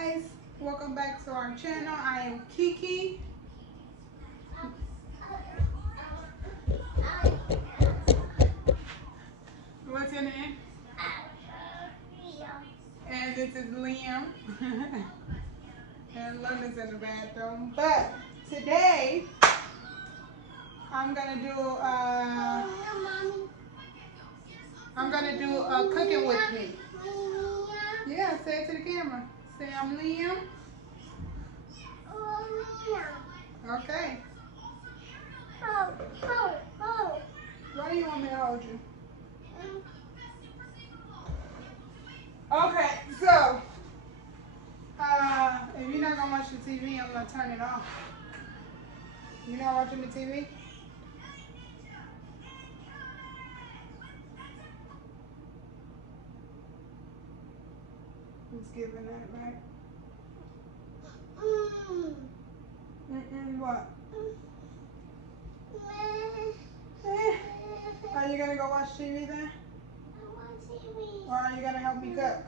guys, welcome back to our channel. I am Kiki. What's your name? And this is Liam. And London's in the bathroom. But today I'm gonna do cooking with me. Yeah, say it to the camera. Say I'm Liam. Okay. Why do you want me to hold you? Okay, so if you're not gonna watch the TV, I'm gonna turn it off. You're not watching the TV? Who's giving that, right? What? Are you gonna go watch TV then? Or are you gonna help me cook?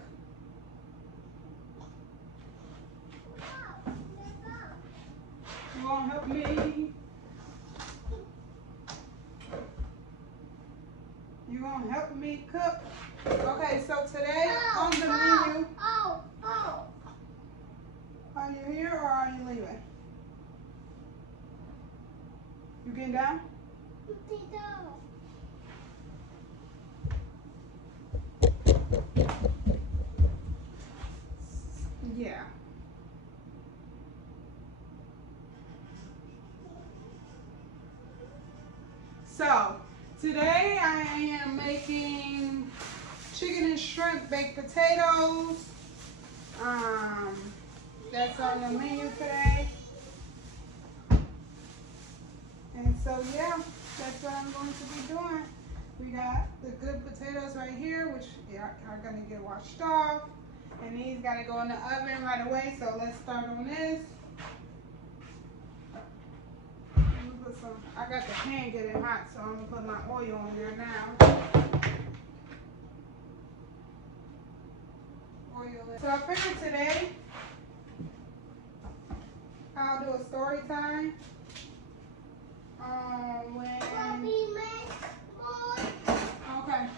You won't help me? You gonna help me cook? Okay, so today on the menu. Are you here or are you leaving? You getting down? Yeah. So today I am making chicken and shrimp baked potatoes. That's on the menu today. And so yeah, that's what I'm going to be doing. We got the good potatoes right here, which are gonna get washed off. And these gotta go in the oven right away. So let's start on this. I got the pan getting hot, so I'm gonna put my oil on there now. So I figured today I'll do a story time. Okay.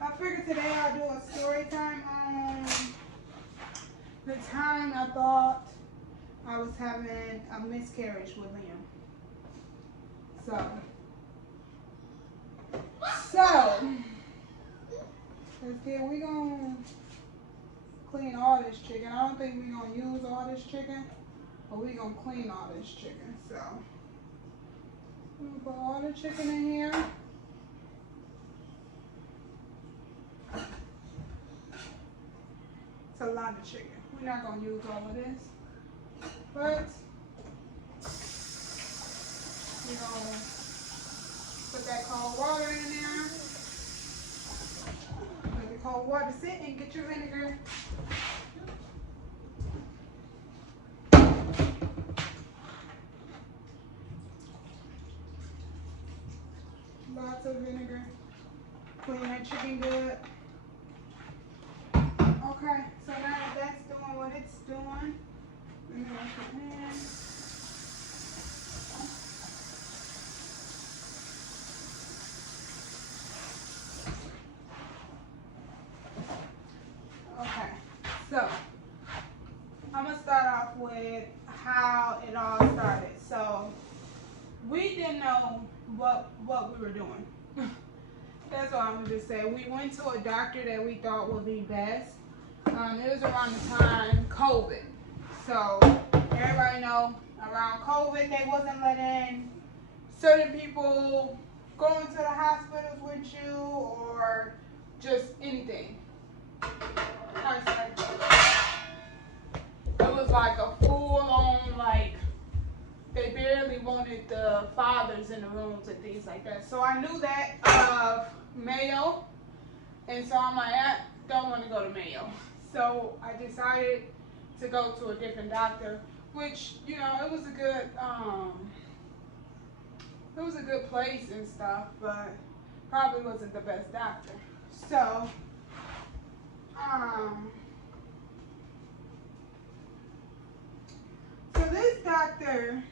I figured today I'll do a story time on the time I thought I was having a miscarriage with Liam. So let's get, we gonna clean all this chicken. I don't think we're gonna use all this chicken, but we gonna clean all this chicken. So I'm gonna put all the chicken in here. It's a lot of chicken. We're not gonna use all of this, but we're gonna put that cold water in there. Let the cold water sit and get your vinegar. Lots of vinegar. Clean that chicken good. Okay, so now that that's doing what it's doing, let me wash your hands. Okay, so I'm gonna start off with how it all started. So we didn't know what we were doing. That's all I'm gonna just say. We went to a doctor that we thought would be best. It was around the time COVID. So everybody know around COVID they wasn't letting certain people go into the hospitals with you or just anything. It was like a full-on, like, they barely wanted the fathers in the rooms and things like that. So I knew that of Mayo, and so I'm like, I don't want to go to Mayo. So I decided to go to a different doctor, which, you know, it was a good place and stuff, but probably wasn't the best doctor. So So this doctor,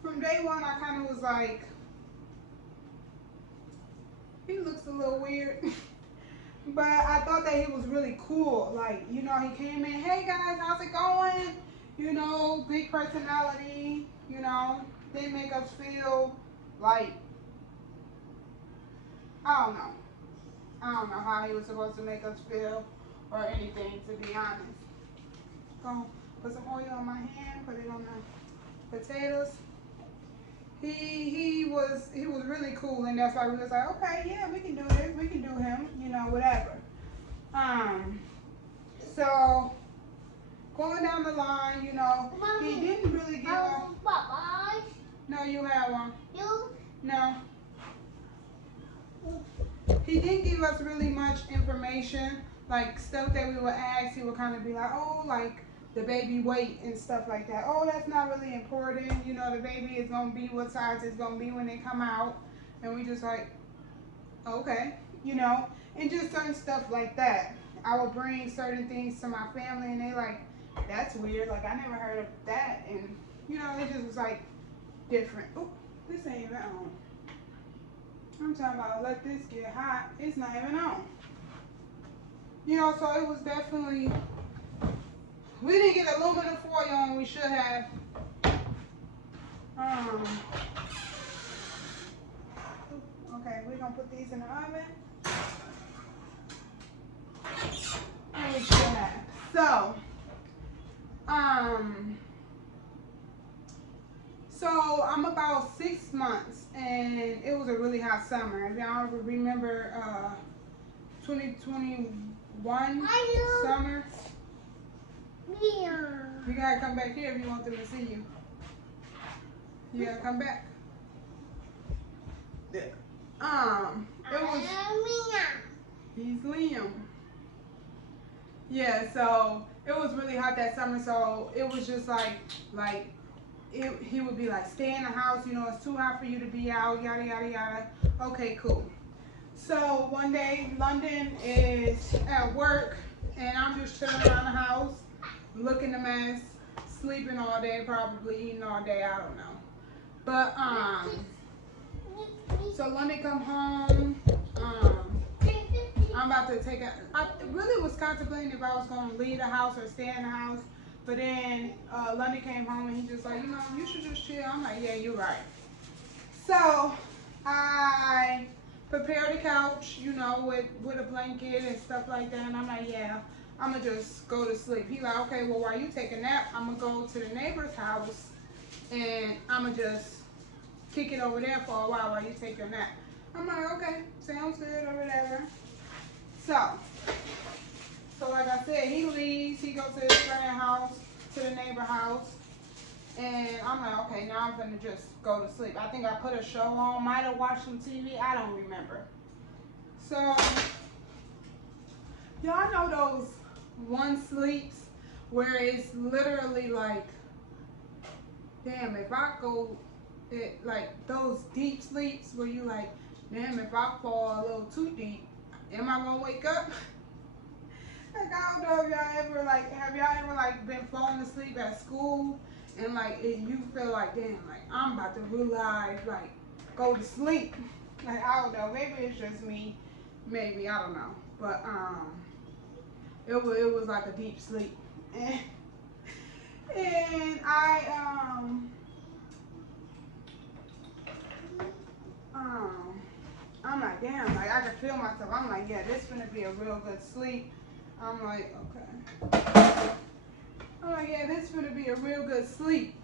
from day one, I kind of was like, he looks a little weird. But I thought that he was really cool. Like, you know, he came in, hey guys, how's it going? You know, big personality, you know, they make us feel like, I don't know. I don't know how he was supposed to make us feel or anything, to be honest. Go put some oil on my hand, put it on the potatoes. He was really cool, and that's why we was like, okay, yeah, we can do this, we can do him, you know, whatever. So going down the line, you know, he didn't really give us. No, you had one. You? No. He didn't give us really much information, like stuff that we would ask. He would kind of be like, oh, like the baby weight and stuff like that. Oh, that's not really important. You know, the baby is going to be what size it's going to be when they come out. And we just like, okay, you know, and just certain stuff like that. I would bring certain things to my family and they like, that's weird. Like, I never heard of that. And, you know, it just was like different. Oh, this ain't even on. I'm talking about let this get hot. It's not even on. You know, so it was definitely, we didn't get aluminum foil on, we should have. Okay, we're gonna put these in the oven. And we should have. So, so I'm about 6 months, and it was a really hot summer. If y'all remember 2021 summer. You gotta come back here if you want them to see you. You gotta come back. It was. He's Liam. Yeah, so it was really hot that summer. So it was just like he would be like, stay in the house. You know, it's too hot for you to be out. Yada yada yada. Okay, cool. So one day, London is at work, and I'm just chilling around the house, looking a mess, sleeping all day, probably eating all day, I don't know. But so London come home. I'm about to take I really was contemplating if I was going to leave the house or stay in the house. But then London came home and he just like, you know, you should just chill. I'm like, yeah, you're right. So I prepared the couch, you know, with a blanket and stuff like that. And I'm like, yeah, I'm going to just go to sleep. He like, okay, well, while you take a nap, I'm going to go to the neighbor's house and I'm going to just kick it over there for a while you take your nap. I'm like, okay, sounds good or whatever. So like I said, he leaves, he goes to his friend's house, to the neighbor house, and I'm like, okay, now I'm gonna just go to sleep. I think I put a show on, might have watched some TV, I don't remember. So, y'all know those one sleeps where it's literally like, damn, if I go, like those deep sleeps where you like, damn, if I fall a little too deep, am I gonna wake up? Like, I don't know if y'all ever like, have y'all ever like been falling asleep at school and like you feel like, damn, like I'm about to realize, like go to sleep. Like, I don't know, maybe it's just me, maybe, I don't know. But it was like a deep sleep. And I'm like, damn, like I can feel myself. I'm like, yeah, this is gonna be a real good sleep. I'm like, okay. I'm like, yeah, this is gonna be a real good sleep.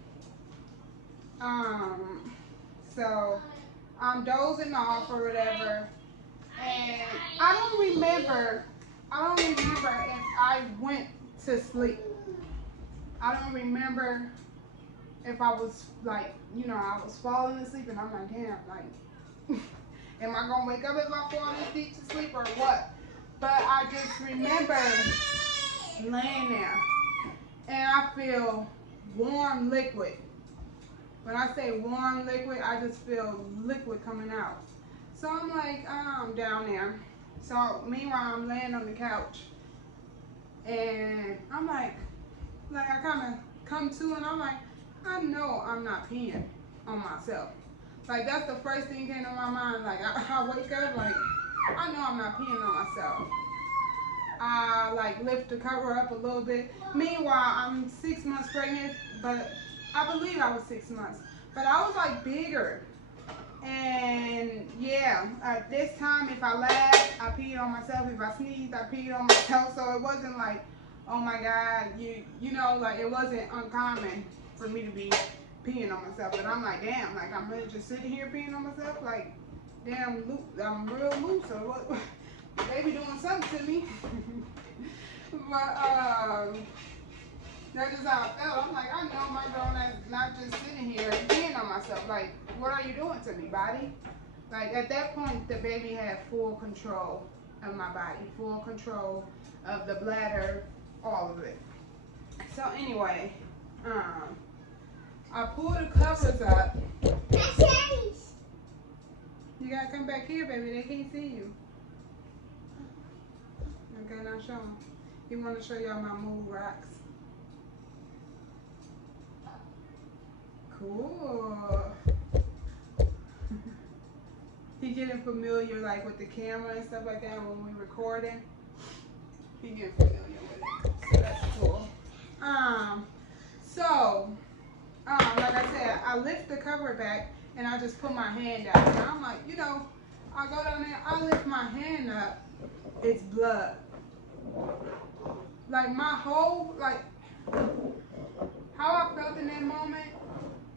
So I'm dozing off or whatever, and I don't remember if I went to sleep. I don't remember if I was like, you know, I was falling asleep and I'm like, damn, like, am I gonna wake up if I fall this deep to sleep or what? But I just remember laying there and I feel warm liquid. When I say warm liquid, I just feel liquid coming out. So I'm like, I'm down there. So meanwhile, I'm laying on the couch And I'm like I kind of come to, and I'm like, I know I'm not peeing on myself. Like, that's the first thing came to my mind. Like, I wake up, like, I know I'm not peeing on myself. I, like, lift the cover up a little bit. Meanwhile, I'm 6 months pregnant, but I believe I was 6 months. But I was, like, bigger. And, yeah, at this time, if I laughed, I peed on myself. If I sneezed, I peed on myself. So it wasn't like, oh, my God, you know, like, it wasn't uncommon for me to be peeing on myself. But I'm like, damn, like, I'm really just sitting here peeing on myself. Like, damn, I'm real loose. Or what? They be doing something to me. But, that's just how I felt. I'm like, I know my girl is not just sitting here peeing on myself. Like, what are you doing to me, body? Like, at that point, the baby had full control of my body, full control of the bladder, all of it. So anyway, I pulled the covers up. You gotta come back here, baby. They can't see you. Okay, now show them. You want to show y'all my move rocks. Cool. He getting familiar, like, with the camera and stuff like that when we recording. He getting familiar with it, so that's cool. Like I said, I lift the cover back and I just put my hand out. And I'm like, you know, I go down there, I lift my hand up, it's blood. Like, my whole, like, how I felt in that moment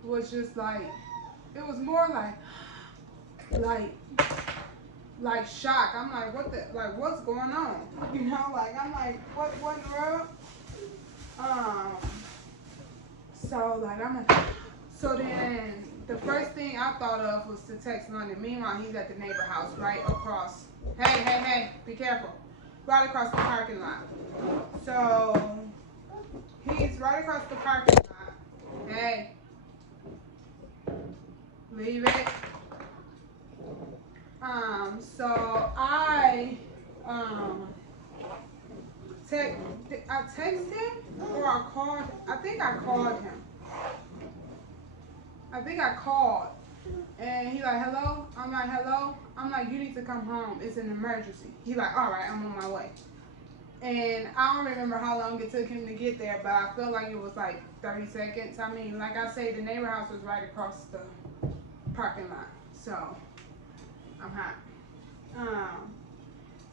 was just like, it was more like shock. I'm like, what's going on? You know, like, I'm like, what in the world? So then the first thing I thought of was to text London. Meanwhile, he's at the neighbor house right across. Hey, be careful. Right across the parking lot. So he's right across the parking lot. Hey, leave it. So I texted him, or I called. I think I called him. And he like, hello? I'm like, hello? I'm like, you need to come home. It's an emergency. He like, all right, I'm on my way. And I don't remember how long it took him to get there, but I feel like it was like 30 seconds. I mean, like I say, the neighbor house was right across the parking lot. So I'm hot.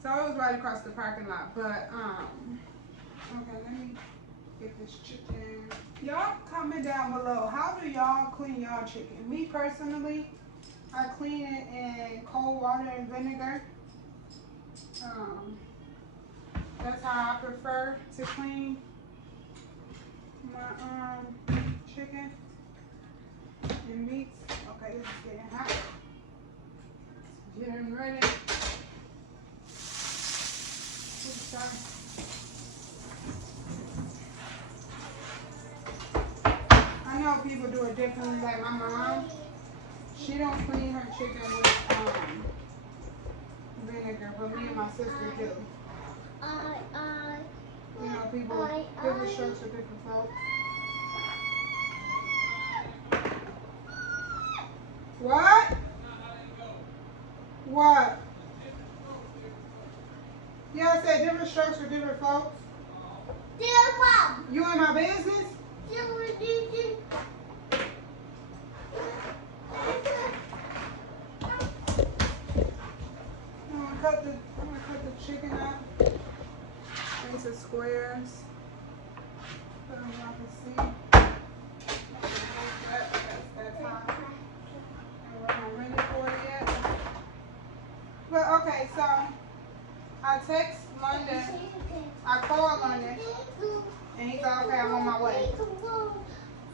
So it was right across the parking lot. But okay, let me get this chicken. Y'all comment down below, how do y'all clean y'all chicken? Me personally, I clean it in cold water and vinegar. That's how I prefer to clean my chicken and meats. Okay, this is getting hot. Getting ready. Oops, sorry. I know people do it differently. Like my mom, she don't clean her chicken with vinegar, but me and my sister do. You know, people, different strokes for different folks. What? What? Yeah, I said different strokes for different folks. You in my business? I'm gonna cut the chicken up into squares so y'all can see. That's hot. And we're not ready for it yet. But okay, so I text London. I called London, and he's like, okay, I'm on my way.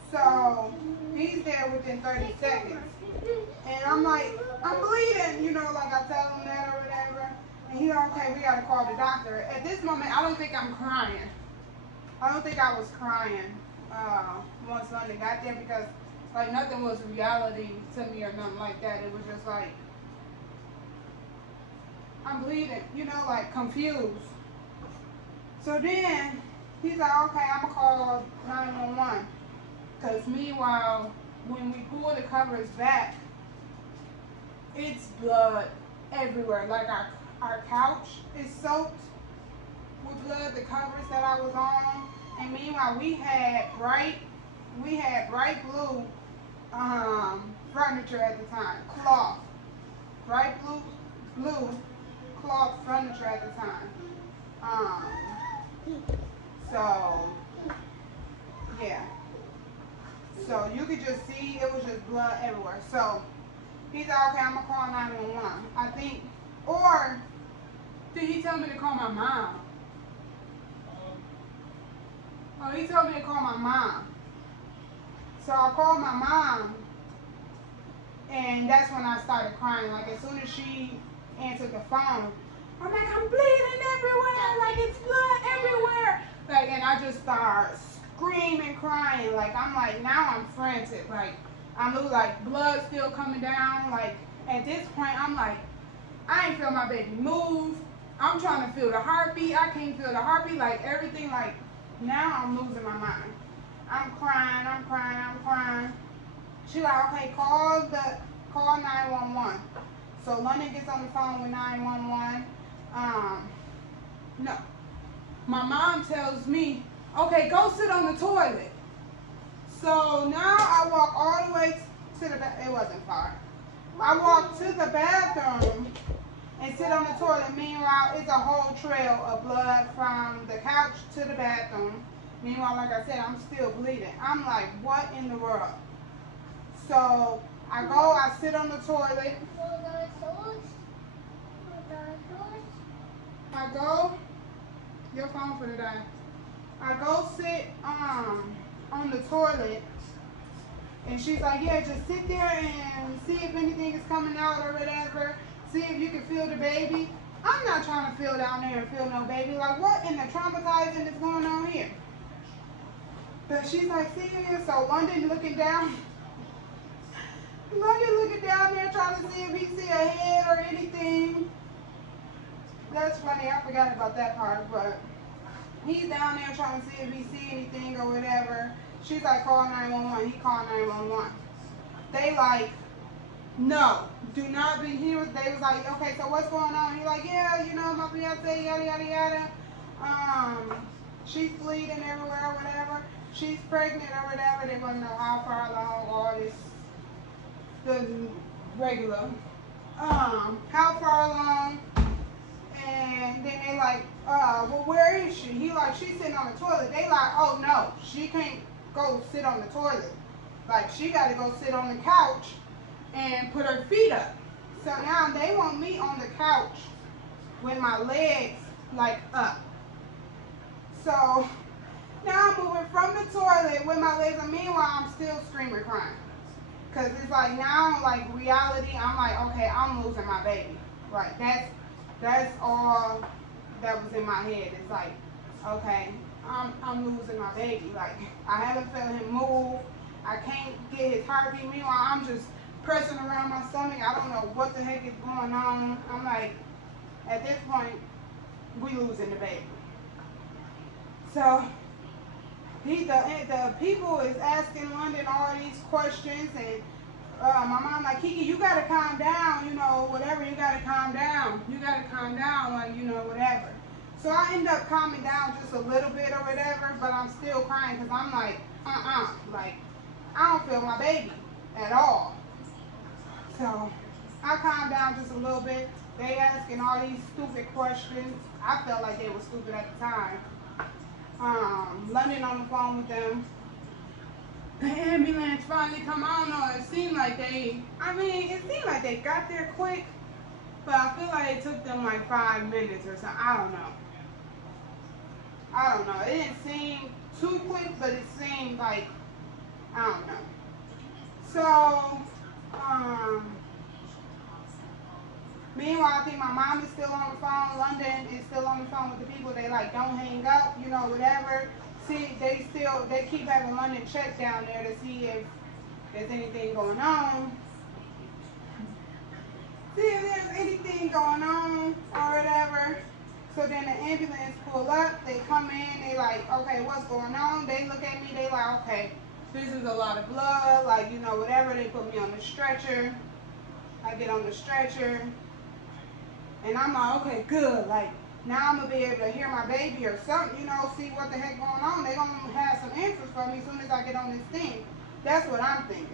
So he's there within 30 seconds. And I'm like, I'm bleeding, you know, like I tell him that or whatever. And he's like, okay, we gotta call the doctor. At this moment, I don't think I'm crying. I don't think I was crying once London got there, because like nothing was reality to me or nothing like that. It was just like, I'm bleeding, you know, like confused. So then he's like, okay, I'm gonna call 911. Cause meanwhile, when we pull the covers back, it's blood everywhere. Like our couch is soaked with blood, the covers that I was on. And meanwhile, we had bright blue furniture at the time, cloth, bright blue cloth furniture at the time. So yeah, so you could just see it was just blood everywhere. So he's like, okay, I'm gonna call 911. I think, or did he tell me to call my mom? Oh, he told me to call my mom. So I called my mom, and that's when I started crying. Like, as soon as she answered the phone, I'm like, I'm bleeding everywhere. Like, it's blood everywhere. Like, and I just started screaming, crying. Like, I'm like, now I'm frantic. Like, I'm like, blood still coming down. Like, at this point, I'm like, I ain't feel my baby move. I'm trying to feel the heartbeat. I can't feel the heartbeat. Like, everything, like, now I'm losing my mind. I'm crying. She like, okay, call 911. So London gets on the phone with 911. No. My mom tells me, okay, go sit on the toilet. So now I walk all the way to the it wasn't far. I walk to the bathroom and sit on the toilet. Meanwhile, it's a whole trail of blood from the couch to the bathroom. Meanwhile, like I said, I'm still bleeding. I'm like, what in the world? So I sit on the toilet. I go, your phone for the day. I go sit on the toilet, and she's like, yeah, just sit there and see if anything is coming out or whatever. See if you can feel the baby. I'm not trying to feel down there and feel no baby. Like, what in the traumatizing is going on here? But she's like, see here. So London looking down there trying to see if he see a head or anything. That's funny, I forgot about that part, but he's down there trying to see if he see anything or whatever. She's like, call 911. He called 911. They like, no, do not be here. They was like, okay, so what's going on? He's like, yeah, you know, my fiance, yada, yada, yada. She's bleeding everywhere or whatever. She's pregnant or whatever. They want to know how far along all this, the regular, how far along. And then they like, well, where is she? He like, she's sitting on the toilet. They like, oh no, she can't go sit on the toilet. Like, she got to go sit on the couch and put her feet up. So now they want me on the couch with my legs like up. So now I'm moving from the toilet with my legs, and meanwhile I'm still screaming, crying. Cause it's like now, like reality, I'm like, okay, I'm losing my baby. Like that's all that was in my head. It's like, okay, I'm losing my baby. Like, I haven't felt him move. I can't get his heartbeat. Meanwhile, I'm just pressing around my stomach. I don't know what the heck is going on. I'm like, at this point, we losing the baby. So the people is asking London all these questions, and my mom like, Kiki, you gotta calm down, you know, whatever, you gotta calm down. You gotta calm down, like, you know, whatever. So I end up calming down just a little bit or whatever, but I'm still crying because I'm like, like, I don't feel my baby at all. So I calmed down just a little bit. They asking all these stupid questions. I felt like they were stupid at the time. London on the phone with them. The ambulance finally come. I don't know. It seemed like they got there quick, but I feel like it took them like 5 minutes or something. I don't know. It didn't seem too quick, but it seemed like, I don't know. So, meanwhile, I think my mom is still on the phone. London is still on the phone with the people. They like, don't hang up, you know, whatever. See, they keep having London check down there to see if there's anything going on. See if there's anything going on or whatever. So then the ambulance pull up, they come in, they like, okay, what's going on? They look at me, they like, okay, this is a lot of blood, like, you know, whatever. They put me on the stretcher. I get on the stretcher, and I'm like, okay, good. Like, now I'm going to be able to hear my baby or something, you know, see what the heck going on. They're going to have some answers for me as soon as I get on this thing. That's what I'm thinking.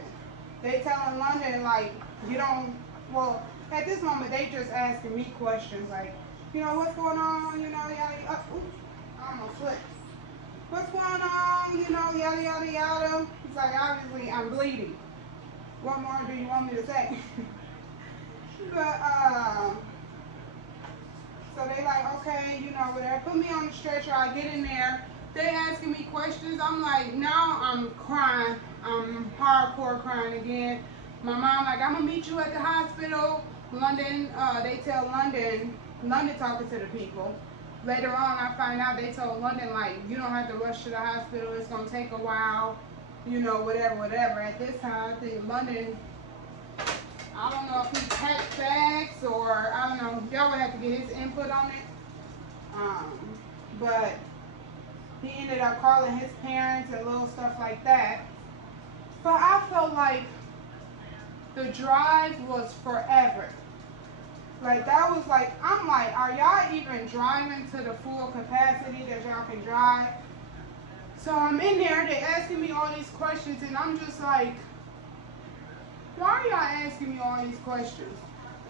They telling London, like, you don't, well, at this moment, they just asking me questions, like, you know, what's going on, you know, yada, yada. Ooh, I almost slipped. What's going on, you know, yada, yada, yada. It's like, obviously, I'm bleeding. What more do you want me to say? But, so they like, okay, you know, whatever. Put me on the stretcher. I get in there. They asking me questions. I'm like, now I'm crying. I'm hardcore crying again. My mom like, I'm going to meet you at the hospital. London, they tell London talking to the people. Later on, I find out they told London, like, you don't have to rush to the hospital. It's going to take a while, you know, whatever, whatever. At this time, I think London, I don't know if he packed facts or, I don't know. Y'all would have to get his input on it. But he ended up calling his parents and little stuff like that. But I felt like the drive was forever. Like, that was like, I'm like, are y'all even driving to the full capacity that y'all can drive? So I'm in there, they're asking me all these questions, and I'm just like, why are y'all asking me all these questions?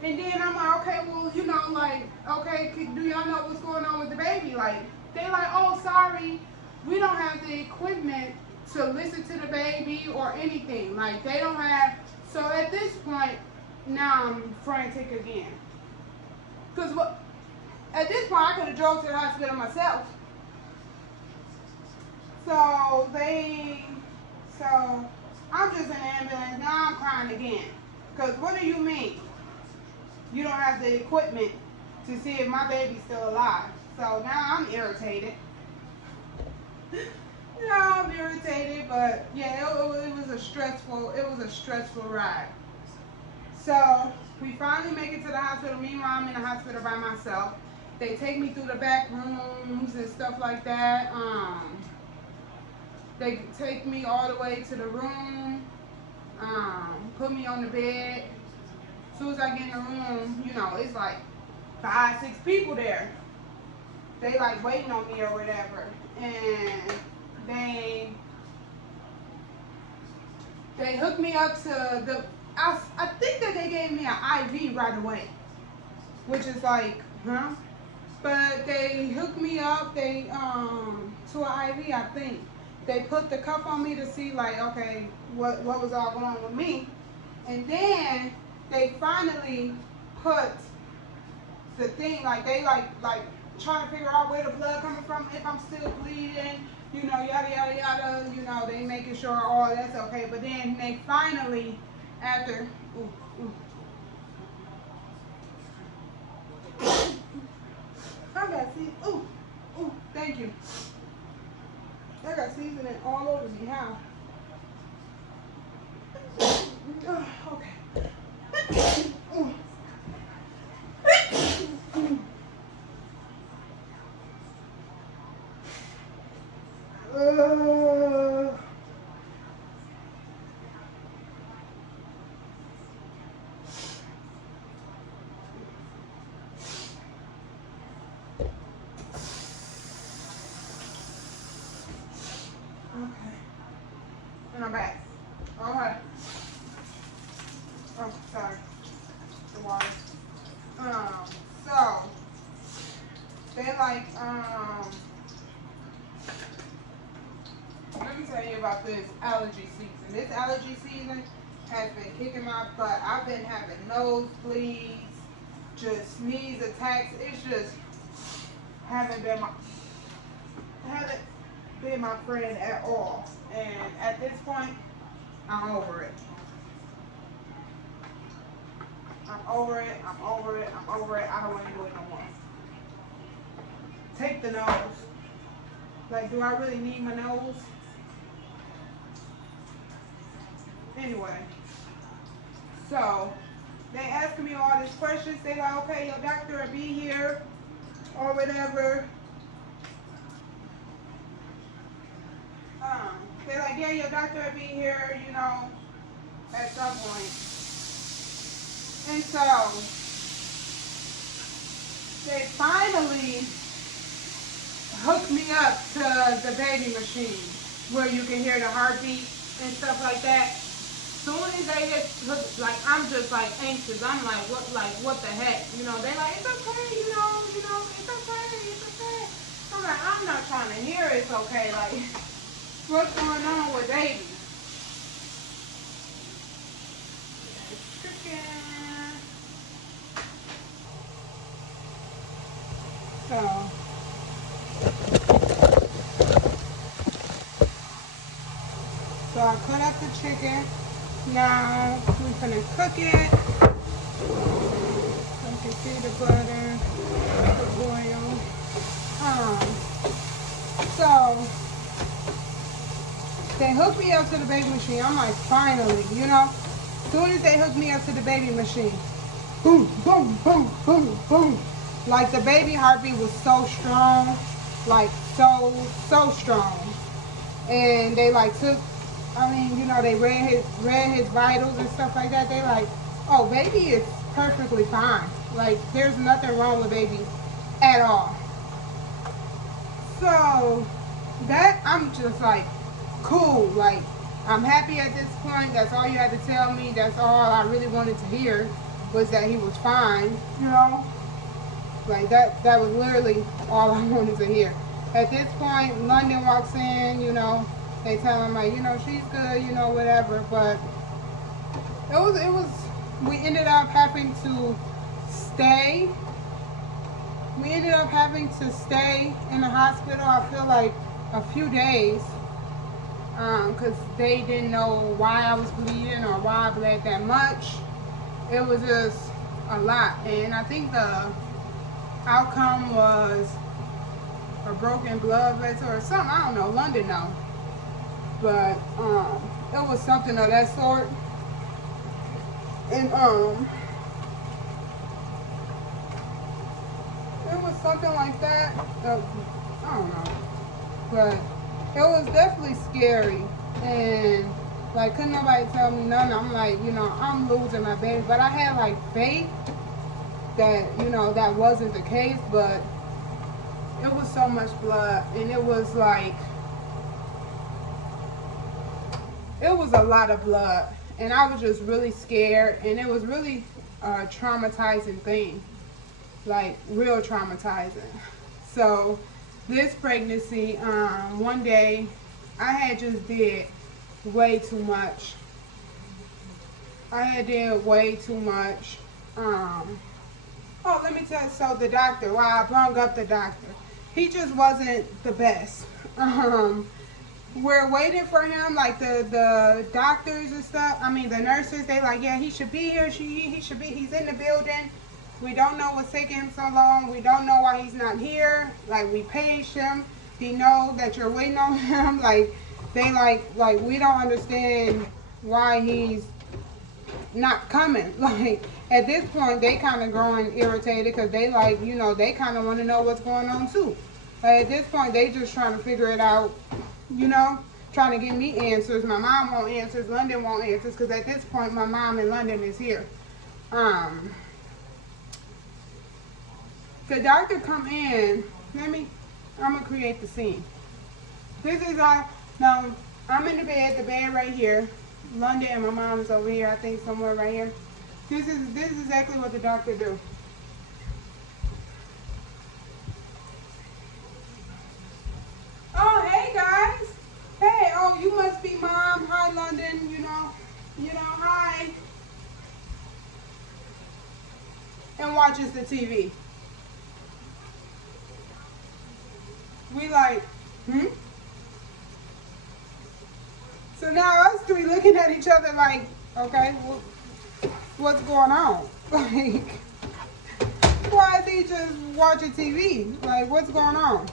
And then I'm like, okay, well, you know, like, okay, do y'all know what's going on with the baby? Like, they like, oh, sorry, we don't have the equipment to listen to the baby or anything. Like, they don't have, so at this point, now I'm frantic again. Because at this point, I could have drove to the hospital myself. So I'm just in the ambulance. Now I'm crying again. Because what do you mean? You don't have the equipment to see if my baby's still alive. So now I'm irritated. Yeah, I'm irritated, but yeah, it was a stressful ride. So we finally make it to the hospital. Meanwhile, I'm in the hospital by myself. They take me through the back rooms and stuff like that. They take me all the way to the room, put me on the bed. As soon as I get in the room, you know, it's like 5, 6 people there. They like waiting on me or whatever. And they hooked me up to the, I think that they gave me an IV right away, which is like, huh? But they hooked me up, to an IV, I think. They put the cuff on me to see, like, okay, what was all going on with me. And then they finally put the thing, like, they like trying to figure out where the blood coming from, if I'm still bleeding, you know, yada, yada, yada, you know, they making sure all that's okay. But then they finally, after, I got seasoning, thank you. I got seasoning all over me, how? Okay. Okay. And I'm back. Okay. Oh, sorry. The water. So they like, let me tell you about this allergy season. This allergy season has been kicking my butt. I've been having nosebleeds, just sneeze attacks. It's just haven't been my friend at all. And at this point, I'm over it. I'm over it. I don't want to do it no more. Take the nose. Like, do I really need my nose? Anyway, so they asking me all these questions. They like, okay, your doctor will be here or whatever. okay, your doctor will be here, you know, at some point. And so, they finally hooked me up to the baby machine where you can hear the heartbeat and stuff like that. Soon as they get hooked, like, I'm just like anxious. I'm like, what the heck? You know, they like, it's okay, you know, it's okay. I'm like, I'm not trying to hear it's okay. Like, what's going on with baby? So I cut up the chicken. Now we're gonna cook it. You can see the butter, the oil. So they hooked me up to the baby machine. I'm like, finally, you know. As soon as they hooked me up to the baby machine, boom, boom, boom, boom, boom. Like the baby heartbeat was so strong, like so strong. And they like took, I mean, you know, they read his vitals and stuff like that. They like, oh, baby is perfectly fine. Like, there's nothing wrong with baby at all. So that, I'm just like, cool. Like, I'm happy at this point. That's all you had to tell me. That's all I really wanted to hear, was that he was fine, you know. Like, that was literally all I wanted to hear. At this point, London walks in, you know, they tell him, like, you know, she's good, you know, whatever. But it was, we ended up having to stay. We ended up having to stay in the hospital, I feel like, a few days. Because they didn't know why I was bleeding or why I bled that much. It was just a lot. And I think the outcome was a broken blood vessel or something. I don't know. London know. But it was something of that sort. And it was something like that. I don't know. But it was definitely scary. And like, couldn't nobody tell me nothing. I'm like, you know, I'm losing my baby. But I had like faith that, you know, that wasn't the case. But it was so much blood, and it was like, it was a lot of blood, and I was just really scared, and it was really a traumatizing thing, like real traumatizing. So this pregnancy, one day I had just did way too much. Oh, let me tell you, so the doctor, why I brought up the doctor, he just wasn't the best. We're waiting for him, like the doctors and stuff, I mean the nurses, they like, yeah, he should be here, he should be, he's in the building. We don't know what's taking him so long. We don't know why he's not here. Like, we paged him. He knows that you're waiting on him. Like, they like we don't understand why he's not coming. Like, at this point, they kind of growing irritated because they like, you know, they kind of want to know what's going on too. But at this point, they just trying to figure it out, you know, trying to give me answers. My mom wants answers. London wants answers because at this point, my mom in London is here. The doctor come in. I'm gonna create the scene. This is now I'm in the bed right here. London and my mom is over here, I think somewhere right here. This is exactly what the doctor do. Oh, hey guys. Hey, oh, you must be mom. Hi, London. You know, hi. And watches the TV. We like, So now us three looking at each other like, okay, well, what's going on? Like, why is he just watching TV? Like, what's going on?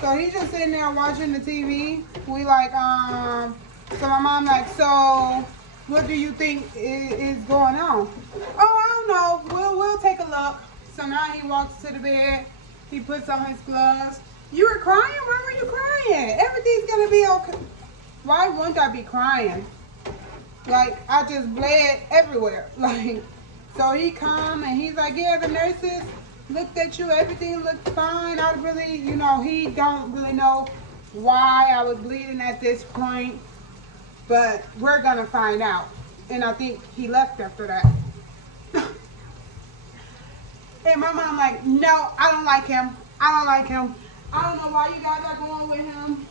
So he's just sitting there watching the TV. We like, so my mom like, so what do you think is going on? Oh, I don't know. We'll take a look. So now he walks to the bed. He puts on his gloves. You were crying? Why were you crying? Everything's gonna be okay. why wouldn't I be crying? Like, I just bled everywhere. Like, so he come and he's like, yeah, the nurses looked at you, everything looked fine. I really, you know, he don't really know why I was bleeding at this point, but we're gonna find out. And I think he left after that. And my mom like, no, I don't like him. I don't like him. I don't know why you guys are going with him.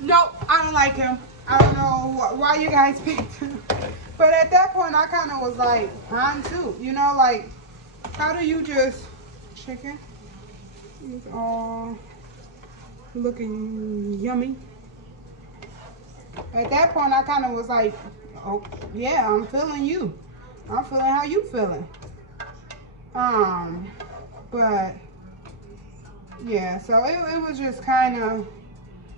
Nope, I don't like him. I don't know why you guys picked him. But at that point, I kind of was like, I'm too. You know, like, how do you just, chicken? It's all looking yummy. At that point, I kind of was like, oh, yeah, I'm feeling you. I'm feeling how you feeling. But, yeah, so it was just kind of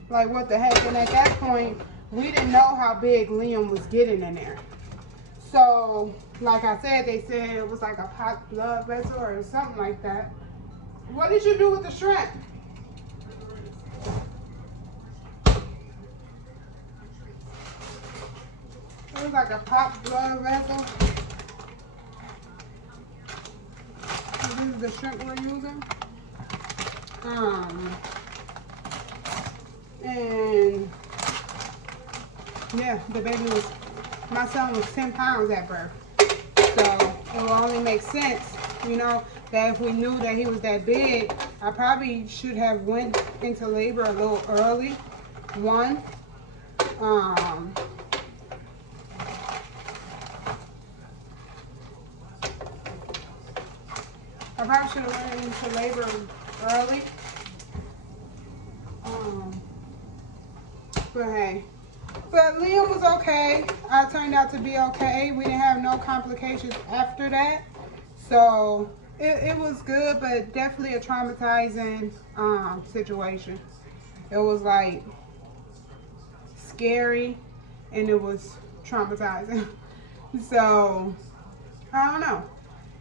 like, what the heck? And at that point, we didn't know how big Liam was getting in there. So, like I said, they said it was like a hot blood vessel or something like that. What did you do with the shrimp? It was like a hot blood vessel. This is the shrimp we're using. And yeah, the baby was, my son was 10 pounds at birth. So it will only make sense, you know, that if we knew that he was that big, I probably should have went into labor a little early. One, I probably should have went into labor early. But hey, but Liam was okay. I turned out to be okay. We didn't have no complications after that. So it was good, but definitely a traumatizing situation. It was like scary and it was traumatizing. So I don't know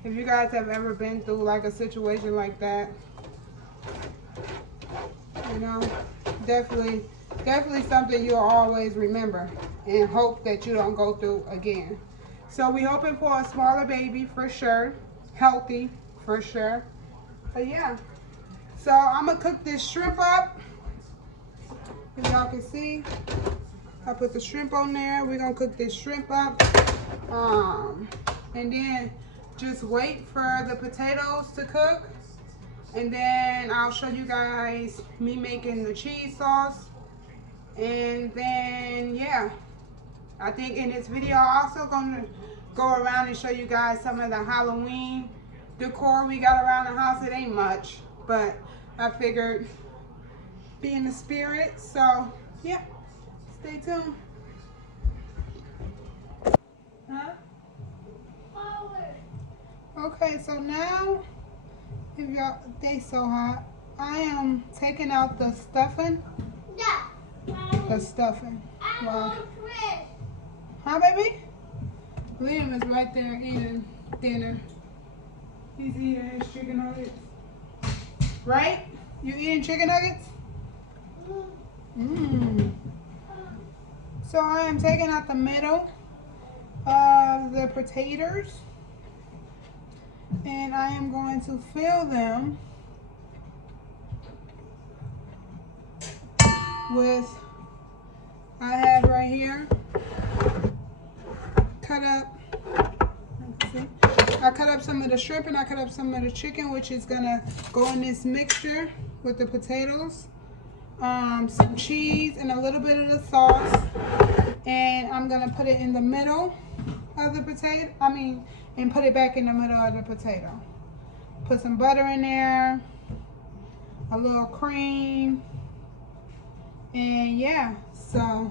if you guys have ever been through like a situation like that. You know, definitely something you'll always remember and hope that you don't go through again. So we hoping for a smaller baby for sure, healthy for sure. But yeah, so I'm gonna cook this shrimp up. If y'all can see, I put the shrimp on there. We're gonna cook this shrimp up, and then just wait for the potatoes to cook. And then I'll show you guys me making the cheese sauce. And then, yeah, I think in this video I'm also going to go around and show you guys some of the Halloween decor we got around the house. It ain't much, but I figured be in the spirit. So, yeah, stay tuned. Huh? Okay, so now, if y'all, they so hot, I am taking out the stuffing. Yeah. The stuffing. Wow. Huh, baby? Liam is right there eating dinner. He's eating his chicken nuggets. Right? You eating chicken nuggets? Mmm. So I am taking out the middle of the potatoes. And I am going to fill them with, I have right here, cut up, let's see, I cut up some of the shrimp and I cut up some of the chicken, which is gonna go in this mixture with the potatoes, some cheese and a little bit of the sauce, and I'm gonna put it in the middle of the potato, and put it back in the middle of the potato. Put some butter in there, a little cream, and yeah, so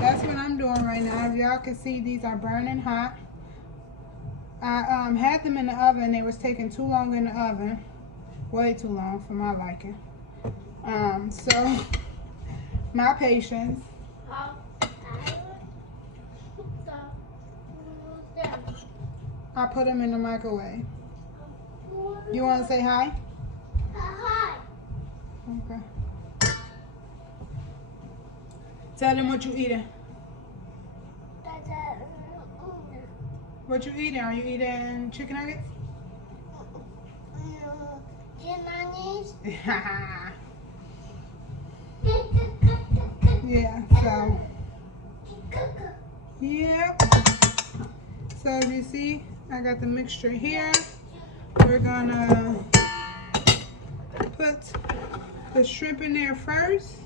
that's what I'm doing right now. If y'all can see, these are burning hot. I had them in the oven. They was taking too long in the oven, way too long for my liking. So my patience. I put them in the microwave. You want to say hi? Hi. Okay. Tell them what you eating. What you eating? Are you eating chicken nuggets? Chicken nuggets. Yeah, so. Yep. So as you see, I got the mixture here. We're gonna put the shrimp in there first.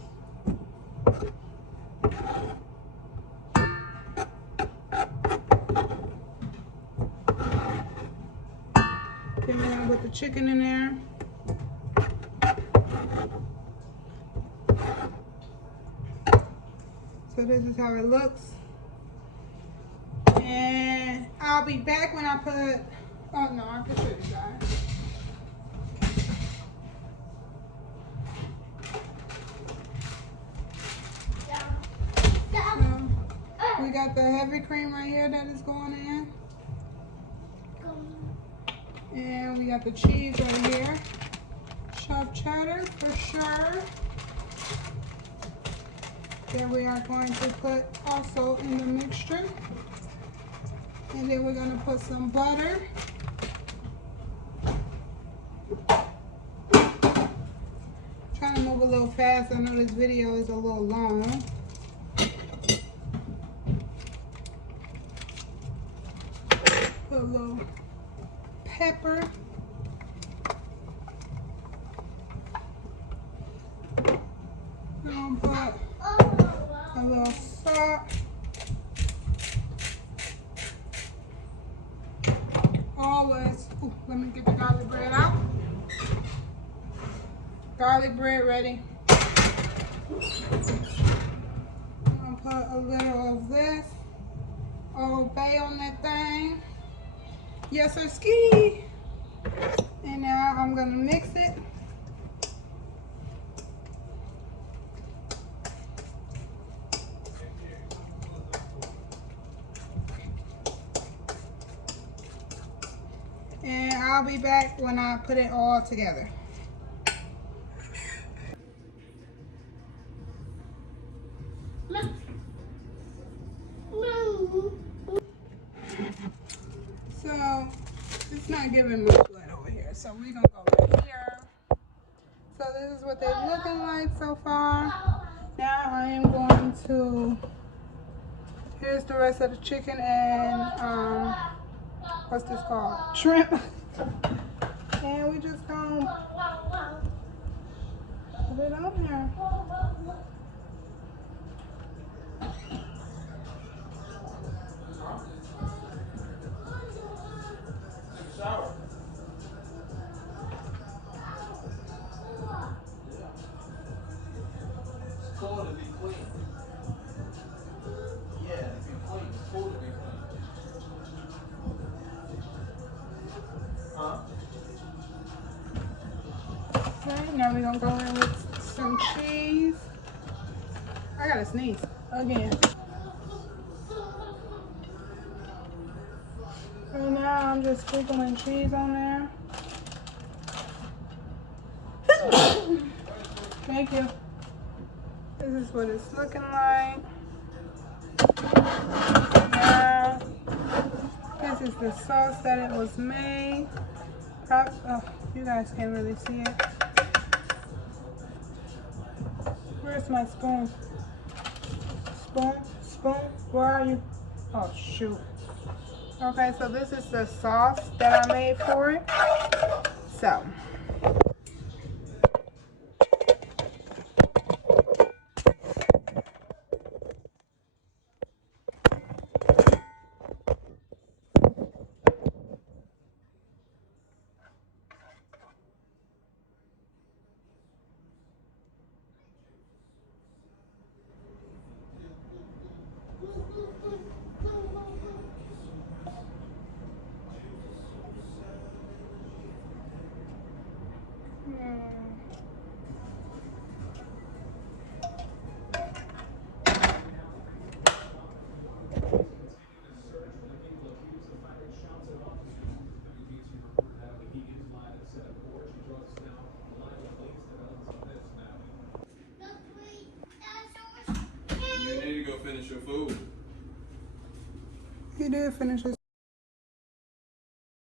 Then we're gonna put the chicken in there. So this is how it looks. And I'll be back when I put, oh no, I can show you guys. So, we got the heavy cream right here that is going in. And we got the cheese right here. Chopped cheddar for sure. Then we are going to put also in the mixture. And then we're going to put some butter. Trying to move a little fast. I know this video is a little long. Put a little pepper. I'm gonna put a little salt. Always, ooh, let me get the garlic bread out. Garlic bread ready. I'm gonna put a little of this Old Bay on that thing. Yes, sir, ski. And now I'm gonna mix it. And I'll be back when I put it all together. So it's not giving much blood over here. So we're gonna go right here. So this is what they're looking like so far. Now I am going to, here's the rest of the chicken and what's this called? Shrimp. And we just gonna put it on here. Sour. It's cold to be clean. Yeah, to be clean. It's cold to be clean. Huh? Okay, now we're gonna go in with some cheese. I gotta sneeze again. And now I'm just sprinkling cheese on there. Thank you. This is what it's looking like. Now, this is the sauce that it was made. Oh, you guys can't really see it. Where's my spoon? Spoon, where are you? Oh, shoot. Okay, so this is the sauce that I made for it. So. go finish your food. He did finish his